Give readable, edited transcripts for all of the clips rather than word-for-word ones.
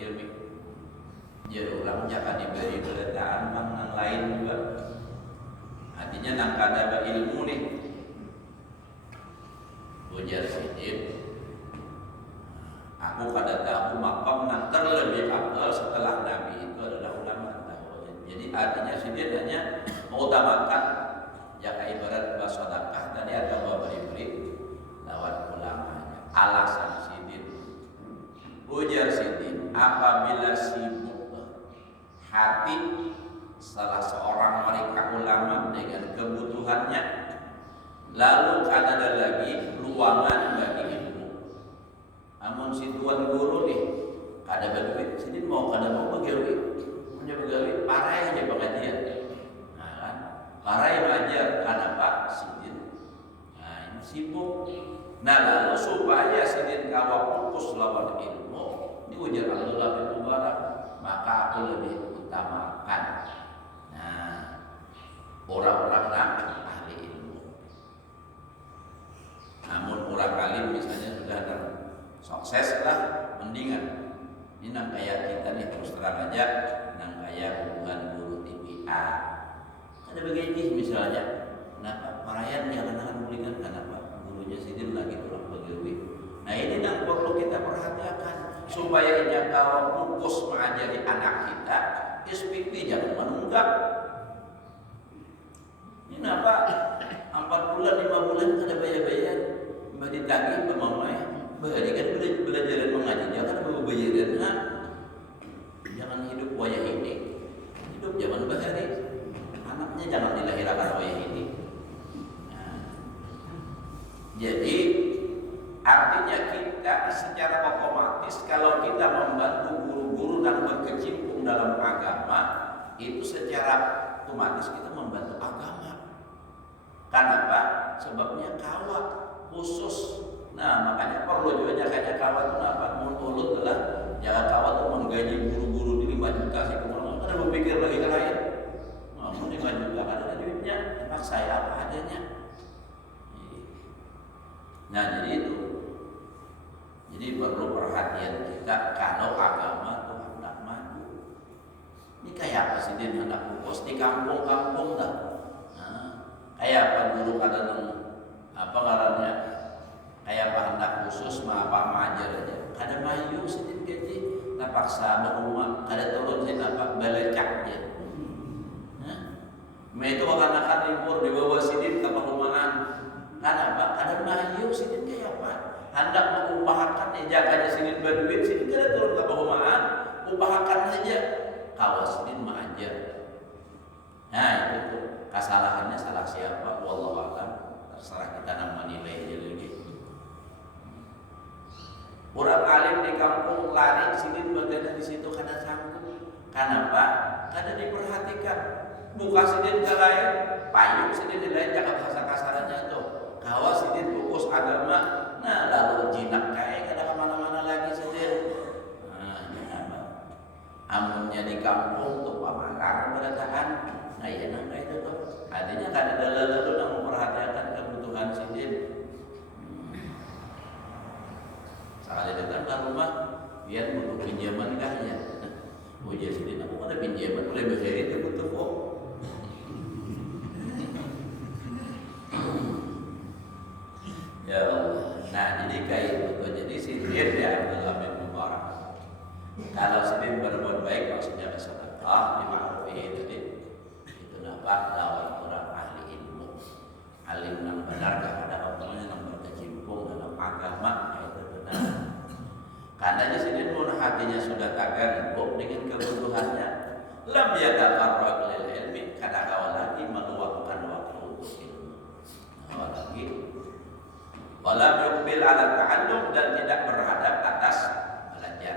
ilmi. Jadi ulang jangan diberi beritaan yang lain juga. Artinya nang kada ilmu nih. Ujar Sidin, aku kada tahu makam yang terlebih afdal setelah Nabi itu adalah ulama tahu. Jadi artinya Sidin hanya mengutamakan jaka ibarat bersedekah tadi atau beri-beri lewat ulamanya. Alasan Sidin, ujar Sidin, apabila sibuk hati salah seorang mereka ulama dengan kebutuhannya, lalu ada lagi luangan bagi ilmu. Amun si tuan guru nih kada berduit, Sidin mau kada mau begawi, punya begawi parai aja pengajian. Nah kan, parai belajar kenapa Sidin? Nah ini sibuk. Nah lalu supaya Sidin kawa fokus lawan ilmu, ini ujar Abdullah bin Mubarak, maka aku lebih utamakan orang-orang yang ahli ilmu. Namun orang alim misalnya sudah ada sukses lah, mendingan ini nang kayak kita nih terus terang aja, nang kayak hubungan guru TPA ada begini misalnya, kenapa parayan yang akan belikan kenapa gurunya Sidin lagi orang begawi. Nah ini nang perlu kita perhatikan supaya ia tahu fokus mengajari anak kita. SPP jangan menunggak. Ini apa? 4 bulan 5 bulan kada bayar-bayar, mbak ditagih bermamai. Bahari kan belajar mengaji jangan berbayaran. Nah, jangan hidup wayah ini. Hidup zaman bahari. Anaknya jangan dilahirkan wayah ini. Nah, jadi artinya kita secara otomatis kalau kita membantu guru-guru dan berkecimpung dalam agama, itu secara otomatis kita membantu agama. Kenapa? Sebabnya kawat khusus. Nah makanya perlu juga jaganya kawat itu apa? Mulut adalah jaga kawat itu menggaji guru-guru di 5 juta sih kemana? Karena berpikir lagi ke lain. Mau 5 juta kan ada duitnya, tempat saya apa adanya. Nah jadi itu. Jadi perlu perhatian kita kalau agama itu hendak maju. Ini kayak apa sih dia hendak fokus di kampung-kampung dah. Kayak apa guru kada apa ngarannya? Kayak apa hendak khusus apa majar aja. Kada mayu Sidin gaji, terpaksa berumah, kada turun sih apa belecak aja. Itu akan libur di bawah Sidin ke perumahan. Kenapa? Kada mayu Sidin kayak apa? Hendak mengupahakan jaganya Sidin berduit, Sidin kada turun ke perumahan, upahakan saja. Kalau Sidin mengajar. Nah itu tuh. Kesalahannya salah siapa? Wallahu a'lam. Terserah kita nak menilai aja lagi. Orang alim di kampung lari Sidin bagian di situ kada sanggup. Kenapa? Kada diperhatikan. Buka Sidin ke lain, payung Sidin di lain, jangan bahasa kasarnya tuh. Kawa Sidin fokus agama. Nah lalu jinak kayak kada kemana-mana lagi Sidin. Nah ini apa? Amunnya di kampung tuh pamalar berataan. Nah ya nang itu tuh. Artinya kan ada lalu yang memperhatikan kebutuhan Sidin. Sekali datang ke rumah, biar butuh pinjaman kahnya. Ujar Sidin, aku ada pinjaman, boleh bayar itu butuh kok. Ya Allah. Nah jadi kayak itu. Jadi Sidin ya Abdullah bin Mubarak. Kalau Sidin berbuat baik, maksudnya bersedekah, dima'rufi tadi. Nampak lawan orang ahli ilmu, alim yang benar ada orangnya yang berkecimpung dalam agama itu benar. Karena Sidin pun hatinya sudah takkan dengan kebutuhannya, lam yatafarraq lil ilmi, kada kawal lagi meluangkan waktu untuk ilmu. Kawal lagi, walam yuqbil ala ta'allum dan tidak berhadap atas belajar.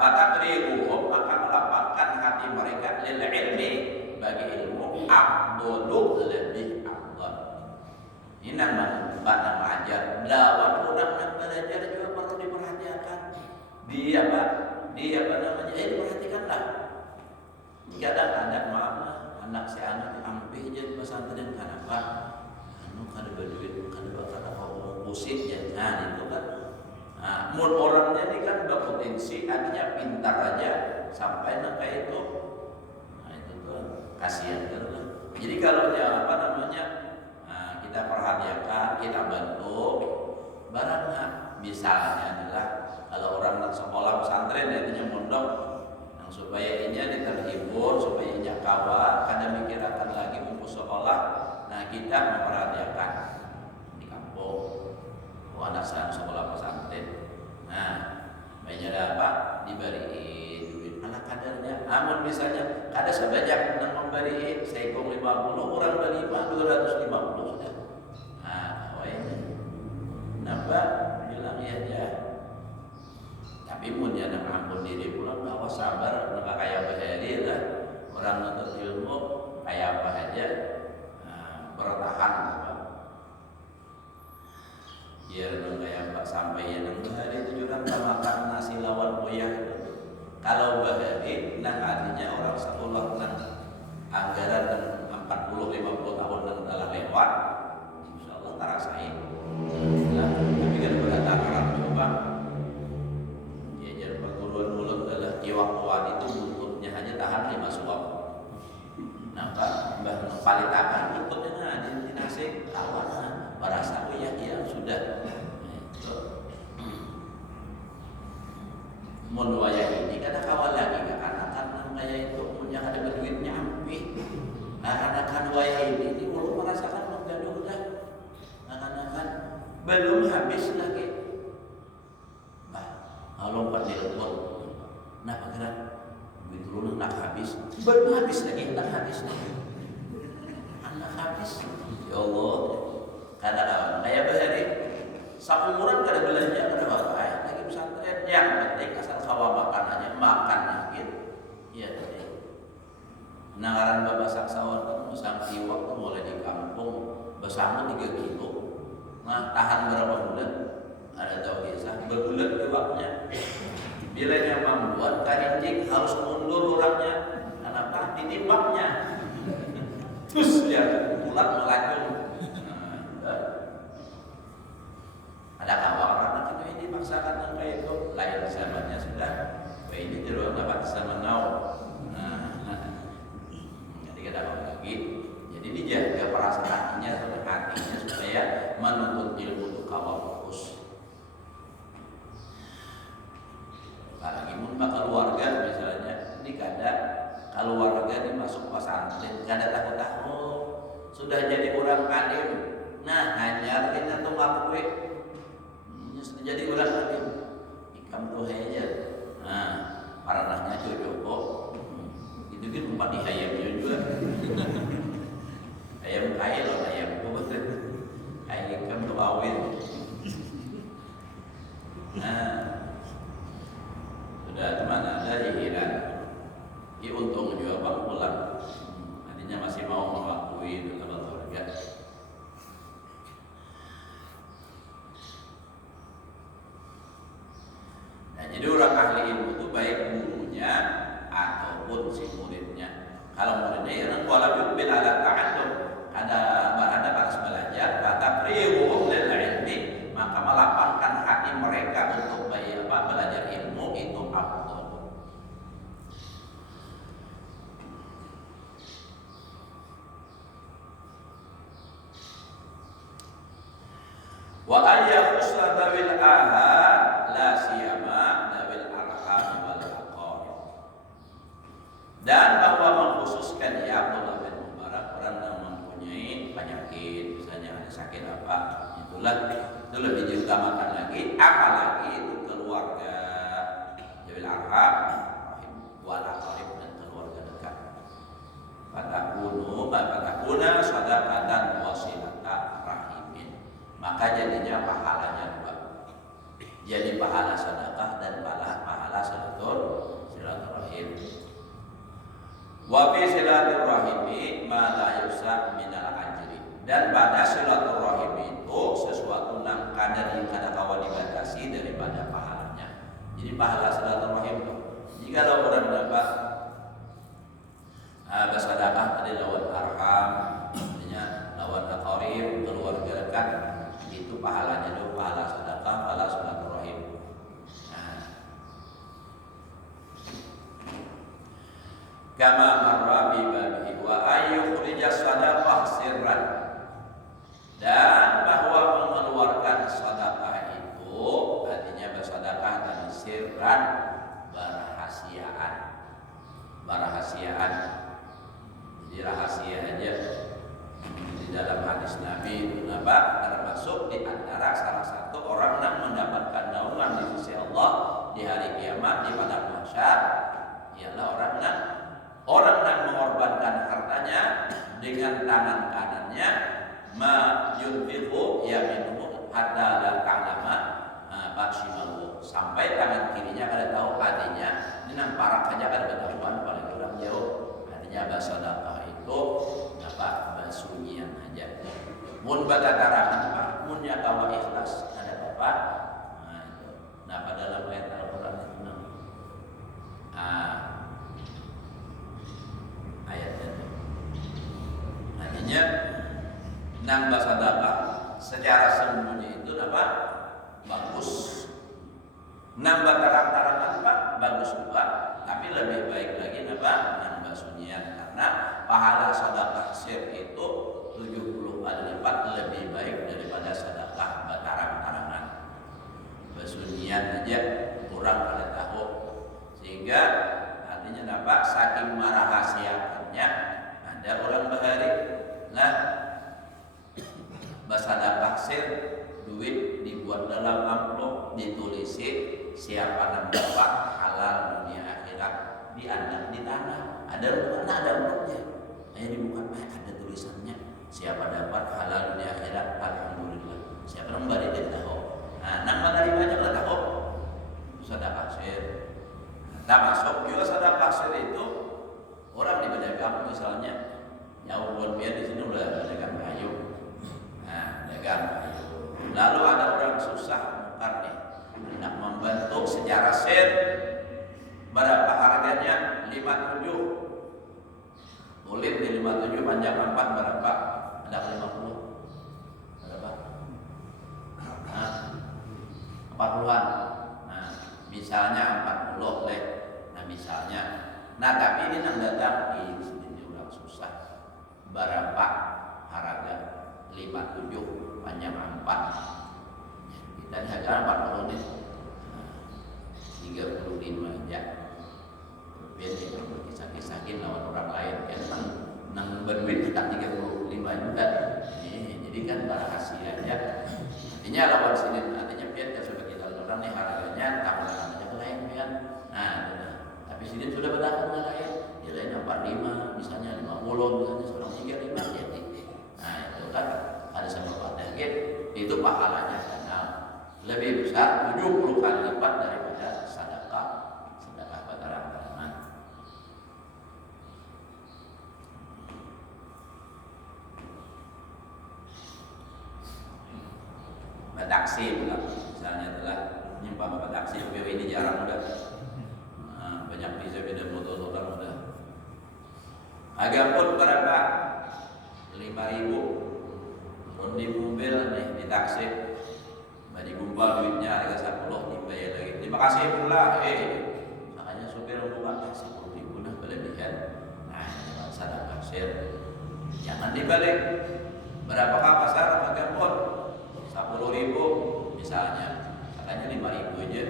Fatakriruhum maka melapangkan hati mereka lil ilmi bagi ilmu afdhalu lebih afdal. Ini nama belajar. Lawan orang nak belajar juga perlu diperhatikan. Dia namanya? Diperhatikanlah. Kadang ada maaf lah, anak si anak ampe jadi pesantren kenapa? Kada berduit, kada bakal apa pusing ya. Nah itu kan. Nah, mun orangnya ini kan berpotensi intelligence artinya pintar aja sampai kayak itu. Nah itu tuh kasihan kan. Jadi kalau ya apa namanya kita perhatikan, kita bantu barangnya. Misalnya adalah kalau orang sekolah pesantren artinya mondok, yang supaya ini terhibur, supaya ini kawan, kadang mikirkan lagi untuk sekolah. Nah kita memperhatikan di kampung, anak saya sekolah pesantren. Nah, banyak apa? Diberiin duit anak kadarnya. Namun misalnya ada sebanyak yang memberiin, saya hitung 50, orang berlima 250 sudah. Nah, awalnya nambah bilang ya. Tapi pun ya nak ampun diri pulang, bahwa sabar, nggak kayak bahari lah. Orang nuntut ilmu kayak apa aja, bertahan. Biar kayak Pak sampai ya nang bahari itu juga makan nasi lawan boyak. Kalau bahari nang artinya orang sekolah nang anggaran nang 40-50 tahun nang telah lewat, insyaallah tarasain. Nah, tapi kan berdatang coba ya jar perguruan mulut adalah iwak itu buntutnya hanya tahan 5 suap. Nampak mbah palitakan buntutnya nah di nasi kawan merasa ya sudah. Mun wayah ini kada kawan lagi kan kayak itu punya ada berduitnya ampi. Kan wayah ini belum merasakan gaduh dah. Kan belum habis lagi. Kalau lompat di lembut. Nah, kira duit dulu nak habis. Belum habis lagi, nak habis. Anak habis. Ya Allah. Kadang kayak bahari saumuran kada belanja kada apa lagi pesantren yang penting asal kawa makanannya makan gitu ya tadi nangaran babasak sawah musang iwak tuh mulai di kampung bersama 3 kilo. Nah tahan berapa bulan ada tahu kisah berbulan iwaknya bila yang membuat karinjing harus mundur orangnya kenapa ditimbangnya terus ya pulang melaju. Ada kawan anak itu dipaksakan kayak itu lain zamannya sudah. Ini tidak dapat zaman now. Jadi kita lagi. Jadi dijaga perasaannya atau hatinya supaya menuntut ilmu itu kawal fokus. Apalagi mun keluarga misalnya ini kada keluarga ini masuk pesantren kada takut sudah jadi orang alim. Nah hanya kita tuh ngakui jadi orang alim ikam tuh aja. Nah paranahnya cocok kok itu kan umpat di ayam juga ayam kaya loh ayam itu betul ayam ikam tuh awin. Nah sudah kemana ada hihiran ini untung juga bang pulang artinya masih mau mengakui dalam keluarga. Jadi orang ahli ilmu itu baik gurunya ataupun si muridnya. Kalau muridnya ya kan wala yubil ala ta'allum. Ada harus belajar, taprihu lil ilmi, maka melapangkan hati mereka untuk belajar ilmu itu afdal. Wa ayyakhusna dawil ahad la siyama dan bahwa mengkhususkan ya Abdullah bin Mubarak orang yang mempunyai penyakit misalnya ada sakit apa itu lebih diutamakan lagi apalagi itu keluarga Jabil Arham wal aqarib dan keluarga dekat fatakuna sadaqatan wasilatan rahimin maka jadinya pahalanya dua jadi pahala sedekah dan pahala silaturahim. Wa fi silaturahimi ma la yusa minal ajri dan pada silaturahim itu sesuatu yang kada kawan dibatasi daripada pahalanya. Jadi pahala silaturahim itu jika orang dapat bersedekah tadi lawan arham artinya lawan aqarib keluarga dekat itu pahalanya itu pahala sedekah pahala silaturahim. kama marra bi babihi wa ayyukhrija sadaqah sirran, dan bahwa mengeluarkan sedekah itu artinya bersedekah dan sirran, berahasiaan. Jadi rahasia aja. Di dalam hadis Nabi itu termasuk di antara salah satu orang yang mendapatkan naungan di sisi Allah di hari kiamat di padang mahsyar ialah orang yang mengorbankan hartanya dengan tangan kanannya, ma yunfiqu yaminuhu hatta la ta'lama bakshimahu, sampai tangan kirinya kada tahu hatinya. Ini nang parak aja kada ketahuan, paling kurang jauh. Artinya bersedekah itu basunyian aja. Mun batatarangan Pak, mun ya kawa ikhlas ada apa? Nah itu. Nah pada dalam ayat Al-Qur'an itu ayatnya. Artinya nambah sedekah secara sembunyi itu bagus. Nambah terang-terangan bagus juga, tapi lebih baik lagi nambah sunyian, karena pahala sedekah sir itu 70 kali lipat lebih baik daripada sedekah terang-terangan. Bersunyian aja kurang pada tahu, sehingga artinya saking merahasiakannya ada orang bahari bersedekah sir, duit dibuat dalam amplop, ditulisi siapa yang dapat halal dunia akhirat, diandang di tanah. Ada amplopnya, hanya dibuka, ada tulisannya siapa dapat halal dunia akhirat, alhamdulillah. Siapa yang bari tidak tahu. Nah, nama dari banyak lah tahu. Sedekah sir. Termasuk juga sedekah sir itu orang di pedagang misalnya, yang buat biar di sini udah pedagang kayu. Nah, dagang kayu. Lalu ada orang susah nih, hendak membentuk secara sir. Berapa harganya? 57. Kulit di 57, panjang 4 berapa? Ada 50. Berapa? 40-an. Nah, misalnya 40 leh. Nah, misalnya. Nah, tapi ini nang datang ini orang susah. Berapa harga? 57, panjang 4. Kita harga 40 nih. 35 aja. Biar kita berkisah-kisahin lawan orang lain kan nang berduit kita 35 juga. Jadi kan rahasia aja. Artinya lawan sini artinya biar kita sudah kita orang nih harganya tambah aja ke lain kan. Nah, tapi sini sudah berdagang ke lain. Ya lain 45 misalnya 50 misalnya seorang 35 jadi. Nah, itu kan ada sama pada itu pahalanya karena lebih besar 70 kali lipat daripada sedekah terang-terangan. Taksi pula misalnya telah nyimpan taksi, ini jarang udah. Nah, banyak bisa beda motor orang udah. Harga pun berapa? 5.000. Pun di mobil nih di taksi, bagi gumpal duitnya harga 10 dibayar lagi. Terima kasih pula. Makanya supir membuka 10.000 nah berlebihan. Nah, ini sedekah sir. Jangan dibalik. Berapakah pasar harga pun? 10.000 misalnya, katanya 5.000 aja.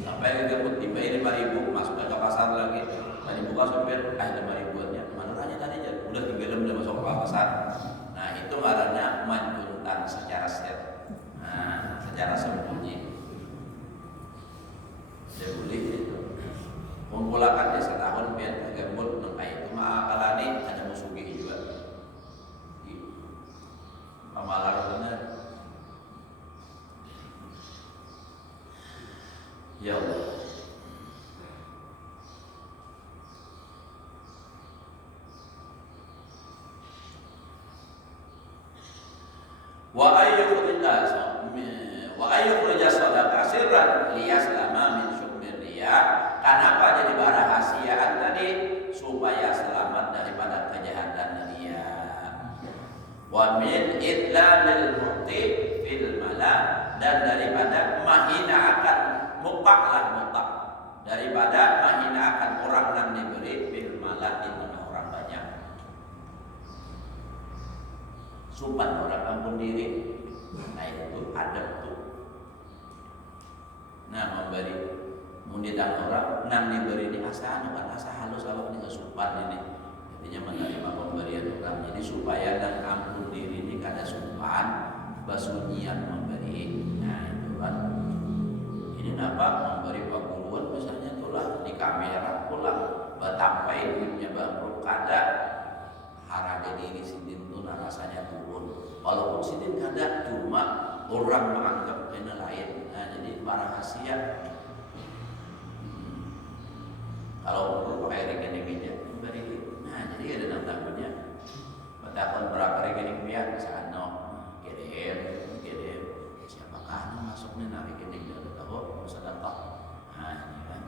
Sampai gabut dibayar 5.000, masuk ke pasar lagi. Tadi buka supir, 5.000-annya mana aja tadi aja. Udah tinggal udah masuk ke pasar. Nah, itu ngarannya manjuntan secara sir. Nah, secara sembunyi. Dia boleh itu. Menggulakan di setahun biar gabut nengkai itu mah kalani ada musuhi juga. Pamalar benar. Ya Allah. Wa ayyukhrija sadaqah sirran liyaslama min syu'mir riya. Kenapa jadi berahasiaan tadi? Supaya selamat daripada kejahatan riya. Wa min idlalil mu'ti fil mala, dan daripada menghina akan mutlak. daripada menghinakan orang yang diberi bil malah di tengah orang banyak. Supan orang kampung diri, nah itu adab tuh. Nah memberi mundidang orang nan diberi ini asa halus awak ini kesupan ini, artinya menerima pemberian orang. Jadi supaya dan ampun diri ini kada supan basunyian memberi. Nah itu kan ini napa memberi paguluan misalnya itulah di kamera pulang batampai duitnya bangkrut kada harga diri sidin tuh rasanya turun. Walaupun sidin kada cuma orang menganggap kena lain. Nah jadi para khasiat kalau perlu pakai rekening meja beri. Nah jadi ada nambahnya. Bertakon berapa rekening pihak sana kirim. Siapakah anu masuknya na rekening dia tahu sedekah. Nah ini kan.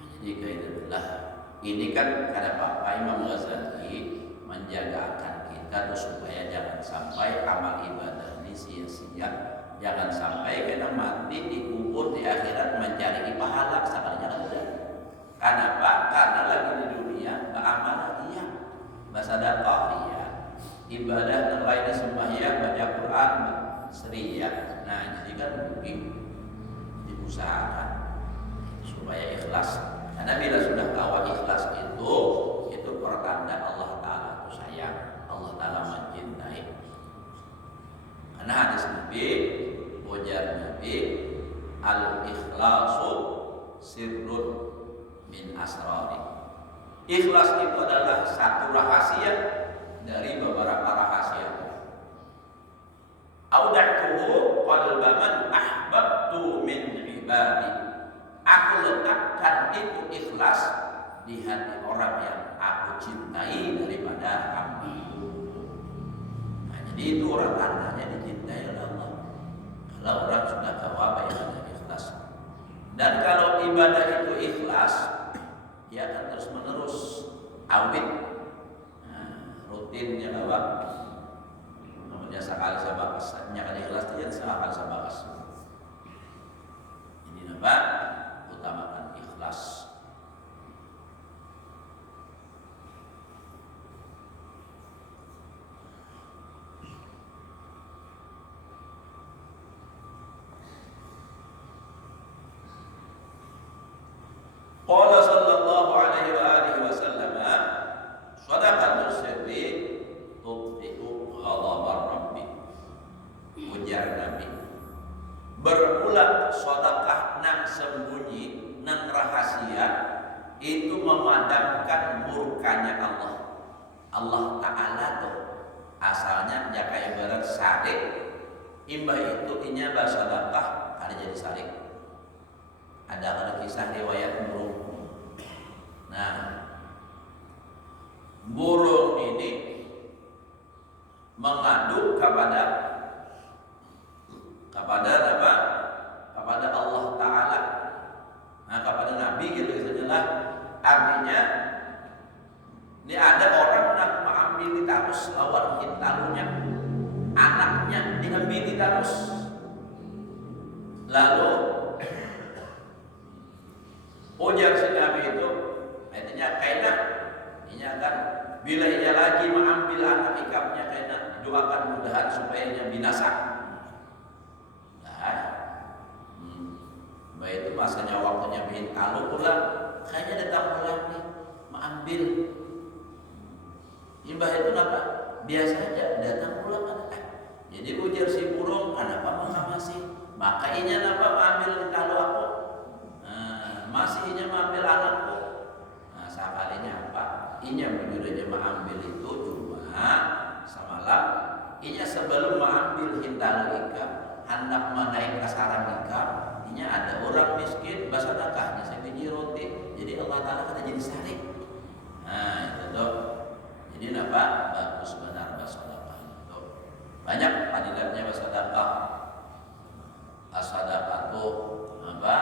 Nah, jadi kaidah ini kan kata Bapak Imam Ghazali menjagakan kita tuh supaya jangan sampai amal ibadah ini sia-sia. Jangan sampai kena mati dikubur di akhirat mencari pahala sekalinya ada. Kenapa? Karena lagi di dunia beramal lagi ya, bersedekah ya, ibadah yang lainnya sembahyang, baca Quran, seria. Nah jadi kan mungkin diusahakan supaya ikhlas. Karena bila sudah tahu ikhlas itu pertanda Allah Taala itu sayang, Allah Taala mencintai. Karena hadis Nabi, ujar Nabi, al-ikhlasu sirrun min asrari. Ikhlas itu adalah satu rahasia dari beberapa rahasia. Auda'tuhu qalba man ahbabtu min ibadi. Aku letakkan itu ikhlas di hati orang yang aku cintai daripada hamba. Nah, jadi itu orang tandanya dicintai oleh Allah. Kalau orang sudah tahu apa ibadah ikhlas. Dan kalau ibadah itu ikhlas, dia akan terus menerus awit. Nah, rutinnya apa? Namanya sekali sabakas. Nyakan ikhlas dia sekali sabakas. Ini apa? Utamakan ikhlas. Qala sallallahu alaihi wa alihi wasallam, shadaqatus sirri tudfi'u ghadabar rabbi. Ujar Nabi, berulang sedekah nan sembunyi nan rahasia itu memadamkan murkanya Allah. Allah Ta'ala tuh asalnya ya kayak ibarat sarik, imbah itu inya bersedekah ada jadi sarik. Ada kisah riwayat burung. Nah, burung ini mengadu kepada apa? Kepada Allah Ta'ala. Nah, kepada Nabi gitu sajalah. Artinya ini ada orang nak mengambil tarus lawan hintalunya, anaknya diambil tarus. Lalu ujar si Nabi itu, artinya kaidah, ini kan bila ia lagi mengambil anak ikamnya kaidah doakan mudahan supaya ia binasa. Baik itu masanya waktunya bikin kalau pulang, kayaknya datang pulang nih, mengambil. Imbah itu apa? Biasa aja datang pulang kan. Jadi ujar si burung, kenapa mengamasi? Maka inya apa mengambil kalau aku? Masih inya mengambil anakku. Nah, sekalinya apa? Inya bujur aja mengambil itu cuma semalam. Inya sebelum mengambil hintalu ikam, hendak menaik kasaran ikam. Inya ada orang miskin bersedekahnya sebiji roti. Jadi Allah Ta'ala kata jadi sarik. Nah itu tuh. Jadi apa? Bagus benar bersedekah itu. Banyak fadilahnya bersedekah. As-sadaqah itu apa?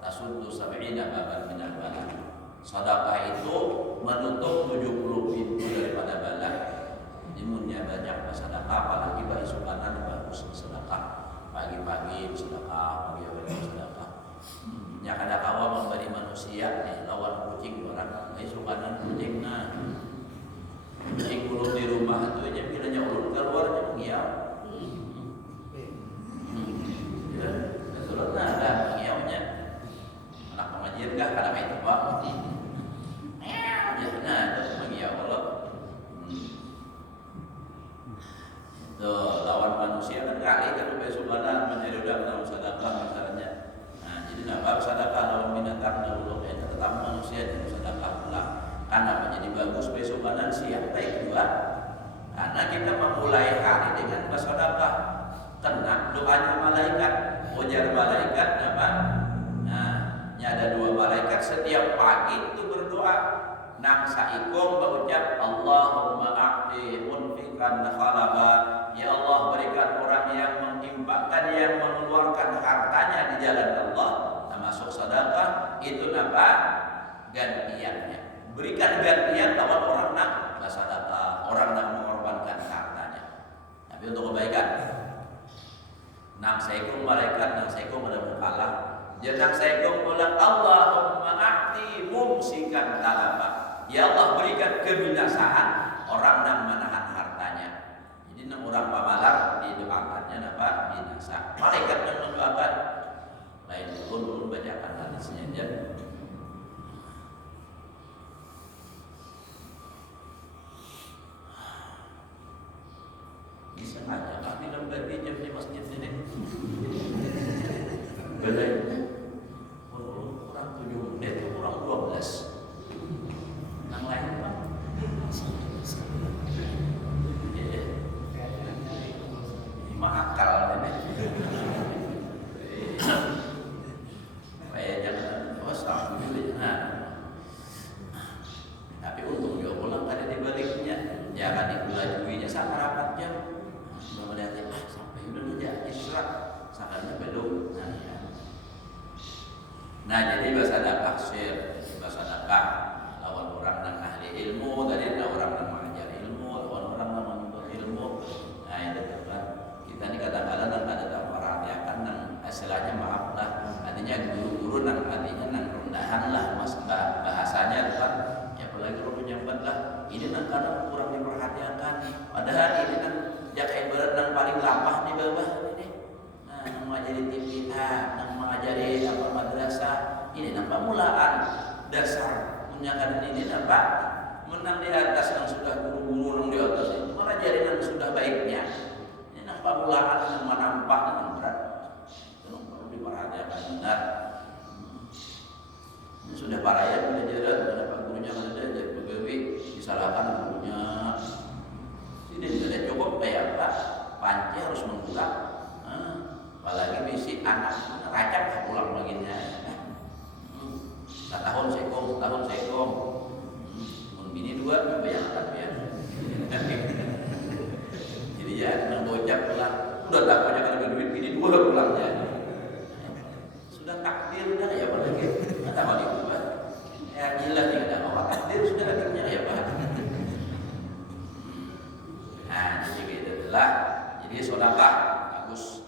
Tasuddu sab'ina baban minal bala. Sedekah itu menutup 70 pintu daripada bala. Jadi munnya banyak bersedekah, apalagi bagi sukanan bagus bersedekah. Pagi-pagi bersedekah, pagi-pagi bersedekah. nya kada kawa memberi manusia nih lawan kucing orang sukanan kucing nah kucing ulun di rumah itu aja bilanya ulun keluarnya mengiau ya betul nah ada mengiaunya anak pengajian kah kada itu pak ya nah itu mengiau kalau tuh lawan manusia kan kali kalau besukanan menjadi udah dalam sedekah misalnya. Nah, jadi napa sedekah lawan binatang dahulu tetap manusia jadi sedekah pula. Karena menjadi bagus besukanan siap baik juga. Karena kita memulai hari dengan bersedekah. Kena doanya malaikat, ujar malaikat apa? Nah, ada 2 malaikat setiap pagi itu berdoa. Nang saikum berucap Allahumma a'ti munfiqan khalafa. Ya Allah berikan orang yang menginfakkan yang mengeluarkan hartanya di jalan Allah termasuk sedekah itu apa? Gantiannya. Berikan gantian lawan orang nak bersedekah, orang nak mengorbankan hartanya. Tapi untuk kebaikan. Nang saikum malaikat, nang saikum ada mukalah. Jangan saikum ulang Allahumma a'ti mumsikan khalafa. Ya Allah berikan kebinasaan orang yang menahan hartanya. Jadi orang pamalar didoakannya apa? Binasa. Malaikat yang mendoakan. Lain ulun bacakan hadisnya aja. Bisa aja kami lembar jam di masjid ini. Benar. Kurang 7 menit, kurang 12. Yang lain apa? Lima akal ini. Kayak jangan sama dulu. Tapi untung dia pulang ada di baliknya. Jangan dibelajuinya sama rapat jam. Belum ada sampai udah aja isra. Sakarnya belum. Nah jadi bahasa dakwah bahasa dakwah lawan orang yang ahli ilmu tadi ada orang yang mengajar ilmu lawan orang yang menuntut ilmu. Nah itu kan kita ini kadang-kadang ada perhatian yang istilahnya maaf lah artinya guru-guru nang artinya nang rendahan lah mas bahasanya kan ya apalagi kalau menyambat lah ini nang kadang kurang diperhatikan padahal ini kan jaga ibarat nang paling lapah di bawah ini nah nang mengajari TV nang mengajari apa madrasah ini nang pemulaan dasar menyatakan ini apa menang di atas yang sudah guru-guru yang di atas itu malah jadi yang sudah baiknya ini nampak mulaan yang menampak dengan berat itu perlu diperhatikan benar ini sudah paraya belajaran kenapa gurunya kan ada jadi pegawai disalahkan gurunya sini tidak ada cukup kayak apa panci harus membuka apalagi bisi anak racap pulang baginya setahun sekom bini 2 bayangkan ya jadi ya nang bocap pulang udah tak banyak lebih duit bini 2 pulangnya sudah takdir udah ya apa lagi nggak mau diubah ya gila nih udah mau takdir sudah akhirnya ya pak nah jadi gitu itulah jadi sedekah bagus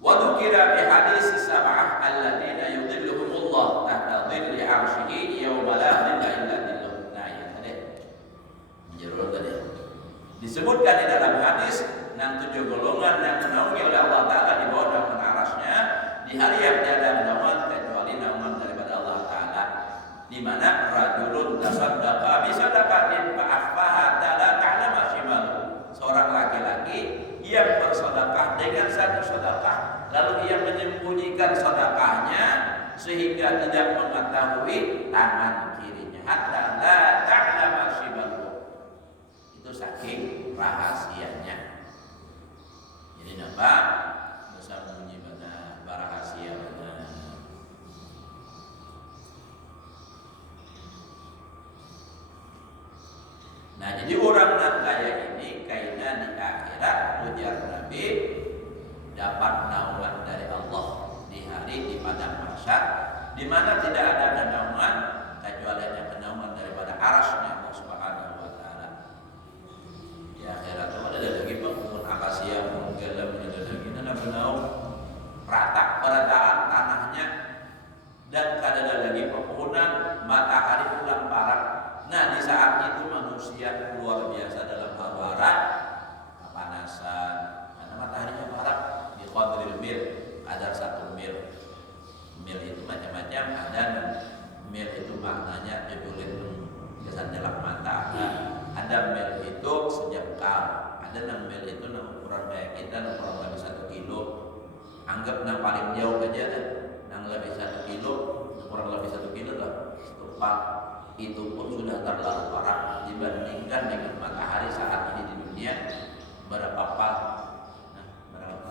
wa dzukira bi hadis sab'ah alladziina yudhilluhumullah tahta dhilli 'arsyihi yauma la dhilla illa dhilluh. Nah ya tadi menjerut tadi disebutkan di dalam hadis yang 7 golongan yang menaungi oleh Allah Ta'ala di bawah naungan arasnya di hari yang tiada naungan kecuali naungan daripada Allah Ta'ala di mana rajulun tasaddaqa bi sadaqatin fa akhfaha la ta'lamu shimaluhu seorang laki-laki yang bersedekah dengan satu sedekah lalu ia menyembunyikan sedekahnya sehingga tidak mengetahui tangan kirinya hatta la ta'lamu shimaluhu itu saking rahasianya. Jadi nampak bisa membunyi benar rahasia benar. Nah jadi orang yang kaya ini kayaknya di akhirat ujar Nabi dapat naungan dari Allah di hari di padang mahsyar di mana tidak ada naungan kecuali ada naungan daripada arasnya Allah Subhanahu wa taala. Di akhirat itu ada lagi pun akasia pun gelap ada lagi nana benaung rata perataan tanahnya mil, ada 1 mil. Mil itu macam-macam, ada mil itu maknanya jebulin kesan jelak mata, ada mil itu sejengkal, ada 6 mil itu ukuran kayak kita kurang lebih 1 kilo. Anggap yang paling jauh aja deh, yang lebih 1 kilo, kurang lebih 1 kilo lah, setupak itu pun sudah terlalu parah dibandingkan dengan matahari saat ini di dunia. Berapa pak? Nah, berapa?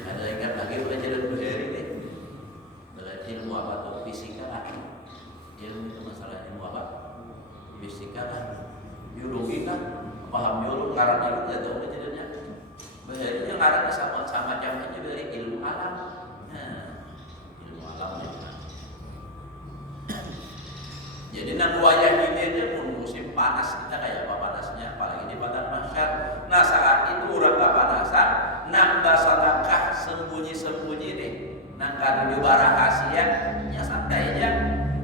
Ada ingat lagi pelajaran Bukhari nih? Belajar ilmu apa tuh? Fisika lah. Ilmu itu masalah ilmu apa? Fisika lah. Biologi kan? Paham biologi karena itu tidak tahu pelajarannya. Bukhari yang karena sama macamnya dari ilmu alam. Nah, ilmu alam ya. Jadi nang wayah ini aja pun musim panas kita kayak apa panasnya, apalagi di padang mahsyar. Nah saat itu orang kepanasan, nambah sedekah sembunyi-sembunyi deh. Nang kado di rahasia, ya santai aja.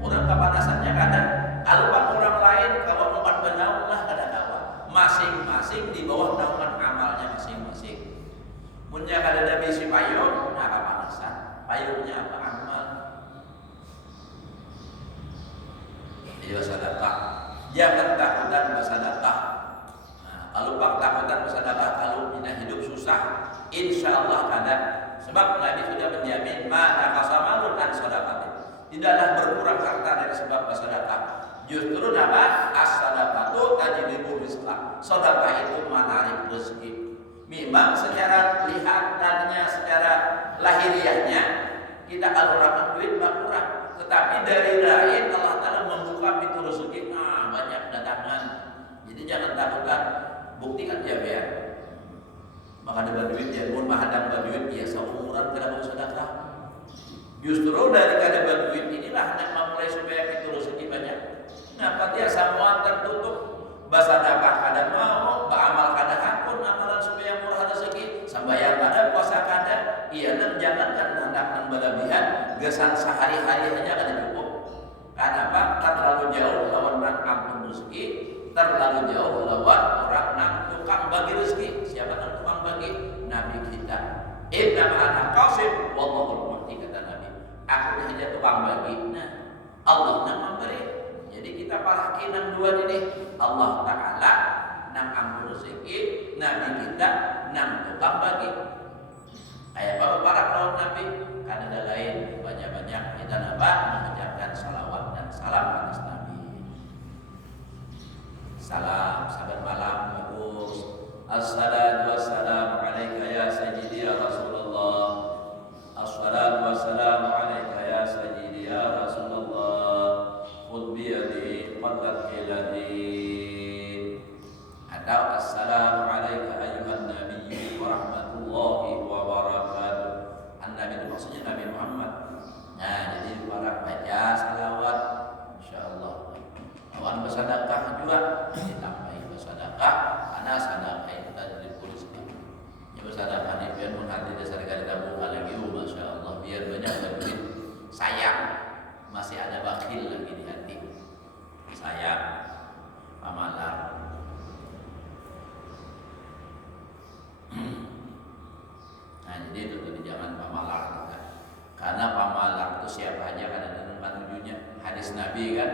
Orang kepanasannya kadang. Kalau pak orang lain kalau umat benaung lah kadang kawan. Masing-masing di bawah naungan amalnya masing-masing. Punya kada ada bisi payung, nah kepanasan. Payungnya apa amal? Jadi bersedekah, jangan takutan bersedekah. Nah, kalau pak takutan bersedekah kalau kita hidup susah, insya Allah ada. Sebab Nabi sudah menjamin mana kasamalun an sedekah. Tidaklah berkurang harta dari sebab bersedekah. Justru nama as-sadaqatu tajlibu rizqah. Sedekah itu menarik rezeki. Memang secara lihatannya, secara lahiriahnya kita kalau dapat duit berkurang. Tetapi dari lain Allah Ta'ala membuka pintu rezeki, banyak datangan. Jadi jangan takutkan, buktikan ya biar. Maka ada duit ya, pun mahadang duit ya seumuran tidak mau sedekah. Justru dari kada duit inilah yang memulai supaya pintu rezeki banyak. Kenapa dia semua tertutup? Bersedekah kada mau, beramal kada hakun, amalan supaya murah rezeki, sembahyang kada, puasa kada. Iya, dan jangankan hendak yang berlebihan, gesan sehari-hari hanya kada cukup. Kenapa? Terlalu jauh lawan orang ampun rezeki, terlalu jauh lawan orang nak tukang bagi rezeki. Siapa yang tukang bagi? Nabi kita. Inna ma'ana qasim wallahul mu'ti, kata Nabi. Aku hanya tukang bagi. Nah, Allah yang memberi. Jadi kita parahkan yang dua ini. Allah Ta'ala yang ampun rezeki, Nabi kita yang tukang bagi. Kayak bapak para lawan Nabi, kan ada lain banyak-banyak kita nambah mengucapkan salawat dan salam atas Nabi. Salam, sahabat malam bagus. Assalatu wassalamu alaika ya sayyidi ya Rasulullah. Assalatu wassalamu alaika ya sayyidi ya Rasulullah. Khudh biyadi qadrat iladi. Atau assalamu alaika ayuhan nabiyyu wa rahmatullahi wa barakatuh. Nabi itu maksudnya Nabi Muhammad. Nah jadi para baca salawat, insyaallah. Lawan bersedekah juga ditambahi bersedekah, karena sedekah itu tadi ditulis nih. Ya bersedekah ini biar menghati dasar kali tabung lagi, masyaallah, biar banyak berduit. Sayang masih ada bakhil lagi di hati. Sayang pamalar. Nah jadi itu tadi jangan pamalar kita. Karena pamalar itu siapa aja kan ada tempat tujuannya. Hadis Nabi kan,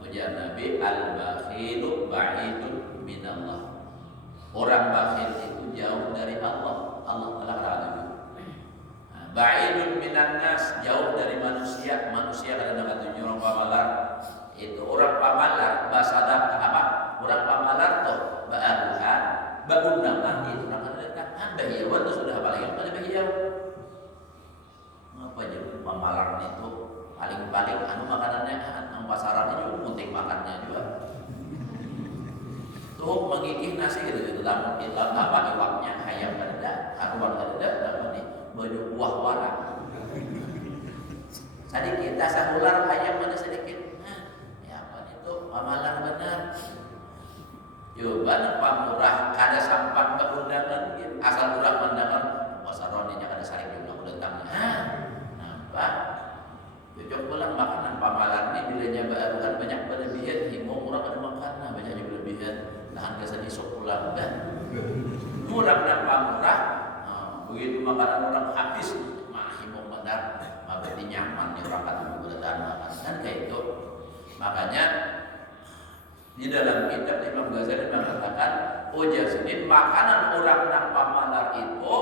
ujar Nabi, al-bakhilu ba'idun minallah. Orang bakhil itu jauh dari Allah. Allah telah berkata. Ba'idun minan nas, jauh dari manusia. Manusia kadang-kadang tujuh orang pamalar. Itu orang pamalar bahasa apa? Orang pamalar tuh ba'aduhan, ba'undangan itu orang kadang-kadang bahiyawan itu sudah paling pada bahiyau. Apa aja pamalar itu paling-paling anu makanannya, anu pasarannya juga munting makannya juga. Tuh mengikih nasi gitu dalam apa iwaknya ayam kada, aruan kada, dalam ini baju buah warna. Sedikit dasar ular ayam mana sedikit. Nah, ya apa itu pamalar benar. Coba pamurah kada sampan beundangan gitu. Asal urang mendangan pasaroninya kada saling jumlah udangnya. Nampak? Cocok pulang makanan pamalar ini bilanya barukan banyak berlebihan, himau murah kada makan, nah banyaknya berlebihan. Tahan kesan isok pulang dan murah dan pamurah begitu makanan orang habis, mau benar, berarti nyaman nih orang kata bertahan makan kan kayak itu. Makanya di dalam kitab Imam Ghazali mengatakan, jadi makanan orang nang pamalar itu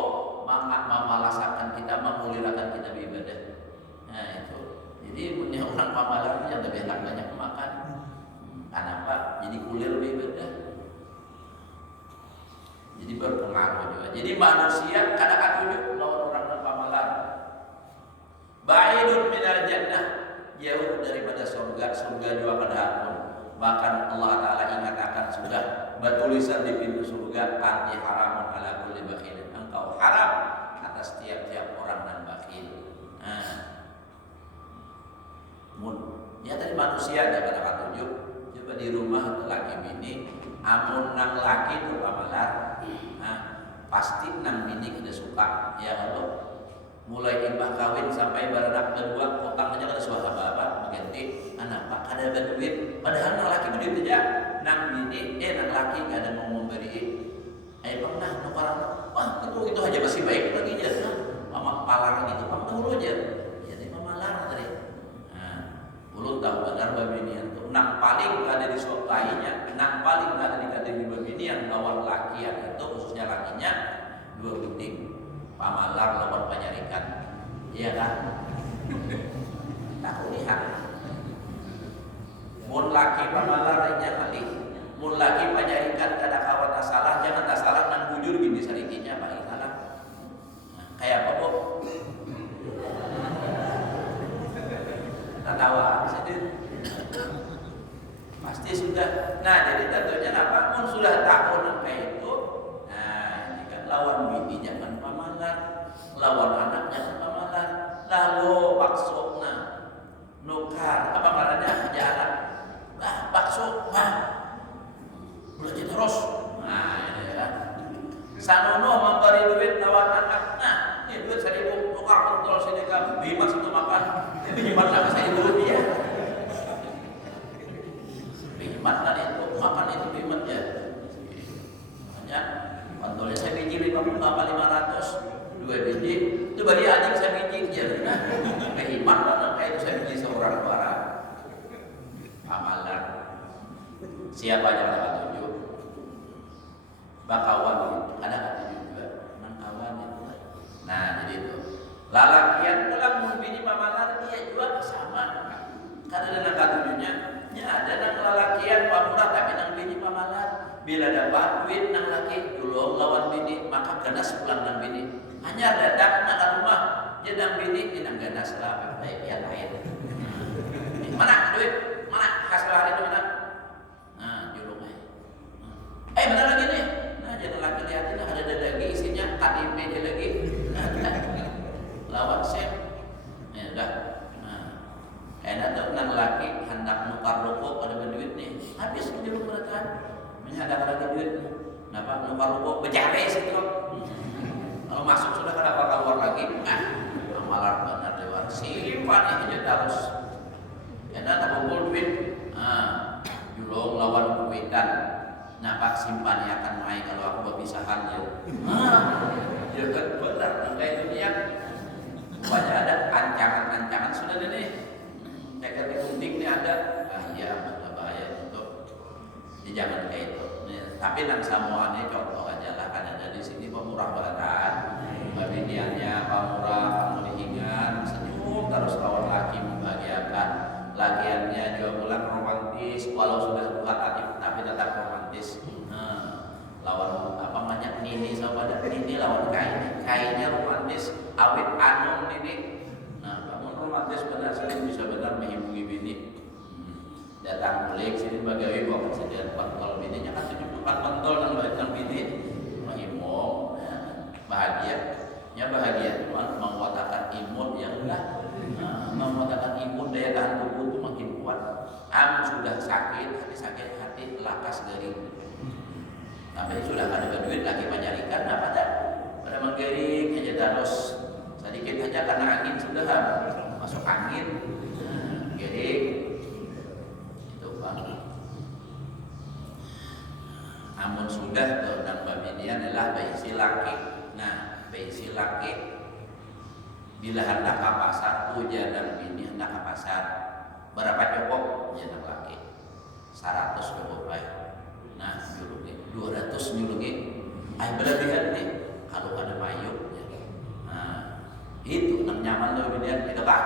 memalasakan kita, memulirakan kita beribadah. Nah itu. Jadi punya orang pamalar yang lebih enak banyak makan. Kenapa? Jadi kulir beribadah. Jadi berpengaruh juga. Jadi manusia kadang-kadang tunjuk lawan orang nang pamalar. Ba'idun minal jannah, jauh daripada surga jua kadahapun. Bahkan Allah Ta'ala ingatkan sudah bertulisan di pintu surga, anti haramun ala kulli bakhilin, engkau haram atas tiap-tiap orang dan bakhil. Nah, ya tadi manusia ada kata tunjuk. Coba di rumah laki bini, amun nang laki tu pamalar, nah, pasti nang bini kena suka. Ya kalau mulai imbah kawin sampai beranak kedua, utang aja kada suara apa mengganti anak pak kada ada duit, padahal nang laki duit aja, nang bini nang laki kada mau memberi. Pernah nang orang, wah itu aja masih baik lagi aja, mama palang gitu, kamu dulu aja, jadi mama larang tadi. Nah, ulun tahu benar babinian tuh, nang paling ada di sokainya, nang paling ada di kategori babinian lawan lakian itu khususnya lakinya dua penting. Pamalar lawan penyarikan, iya kan? Tak lihat. Mun laki pamalar aja kali, mun laki penyarikan kada kawan salah, jangan tak salah nang bujur gini sarikinya paling salah. Nah, kayak apa bu? Tak tahu sedih. Pasti sudah. Nah jadi tentunya apa? Mun sudah tahu nang kayak itu, nah ini kan lawan bini jangan lawan anak jangan pamalar, lalu bakso nukar apa ngarannya aja anak bakso belajar terus. Nah ini ya sanono memberi duit lawan anak, nah ini duit 1.000 nukar kontrol sini kan bimas itu makan bimas lah saya dulu dia bimas kan itu makan itu bimas ya hanya kontrolnya saya biji 50 apa 500 2 biji, itu bagi adik saya biji ya, kehimat lah kayak itu saya biji seorang orang amalan. Siapa yang dapat tunjuk? Bakawan itu, ada tunjuk juga, nang kawan itu. Nah jadi itu, lalakian pulang membini pamalan dia juga sama, karena ada nang tunjuknya, ya ada nang lalakian pamurah tapi nang bini pamalan. Bila dapat duit nang laki dulu lawan bini, maka ganas pulang nang bini. Hanya datang ke rumah, dia nang bini, dia nang ganas lah, baik yang lain. Mana duit? Mana hasil hari itu mana? Nah, julung aja. Benar lagi nih. Nah, jangan lagi lihatin ada lagi isinya KTP dia lagi. Lawan sen. Ya udah. Nah, enak tuh nang laki hendak nukar rokok ada duit nih. Habis julung mereka. Ada lagi duit. Kenapa nukar rokok becare situ? Kalau masuk sudah kenapa keluar lagi? Nah, amalan benar dewan. Simpan aja terus. Karena tak kumpul duit. Julung lawan duitan. Nah, pak simpan ya akan main kalau aku berpisahan ya. Ya kan benar. Kayak itu dia. Banyak ada ancangan-ancangan sudah ada nih. Kayak penting nih ada. Iya, ada bahaya untuk. Jangan kayak itu. Tapi nang samuannya contoh aja lah kan ada di sini pemurah badan, babiniannya pemurah, melihingan, senyum terus lawan laki membahagiakan, lakiannya juga pulang romantis, walau sudah tua tapi tetap romantis. Lawan apa banyak nini sama ada nini lawan kainnya romantis, awit anung nini. Nah, kamu romantis benar sekali bisa benar menghiburi bini. Datang balik sini bagaimana bawa presiden kontrol bininya kan 74 kontrol dan banyak bini menghimong bahagia cuma menguatkan imun ya udah menguatkan imun daya tahan tubuh itu makin kuat. Sudah sakit hati lakas dari tapi sudah ada duit lagi mencarikan apa pada menggering aja terus sedikit aja karena angin sudah masuk angin gering. Namun sudah dan babinian adalah bayi si laki. Nah, isi laki bila hendak ke pasar, ujanan bini hendak ke pasar. Berapa cukup? Ujanan laki 100 cukup baik. Nah, nyulungi 200 nyulungi. Ay berlebihan nih kalau ada mayuk. Nah, itu nak nyaman loh binian kita Pak.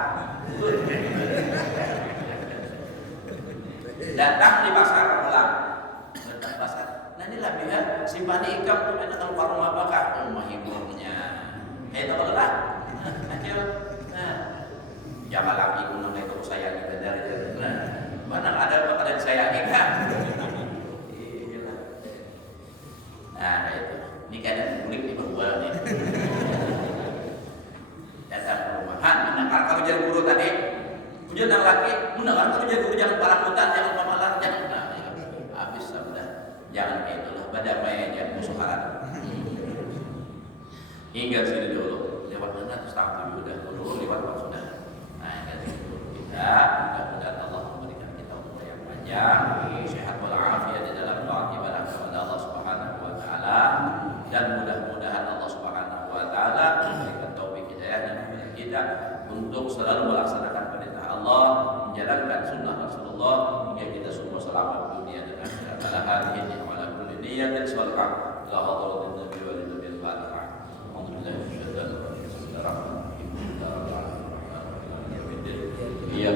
Datang di pasar pulang. Datang pasar. Nah ini lebihan simpan ikan tuh enak kalau warung apa kah? Rumah hiburnya. Itu kalau lah. Nah, jangan lagi kunang itu saya kita dari nah, mana ada apa ada saya ikan. Nah itu, ini kadang kulit di berbual nih. Datang ke rumahan, mendengar kalau jadi guru tadi, ujian yang laki, mendengar kalau jadi guru jangan parang hutan, jangan pemalar, jangan. Nah, ya. Habis sudah, jangan itulah, badamai jangan musuharan. Hingga sini dulu, lewat mana terus tahu udah dulu lewat pas sudah. Nah dari itu kita mudah-mudahan Allah memberikan kita umur yang panjang, sehat walafiat di dalam taat ibadah kepada Allah Subhanahu wa taala dan mudah-mudahan Allah Subhanahu wa taala memberikan taufik hidayah dan kepada kita untuk selalu melaksanakan perintah Allah, menjalankan sunnah Rasulullah hingga kita semua selamat dunia dan akhirat. Ala hadhihi wa ala kulli niyatin shalihah ila hadratin nabi wa lil fatihah. Alhamdulillah Iya,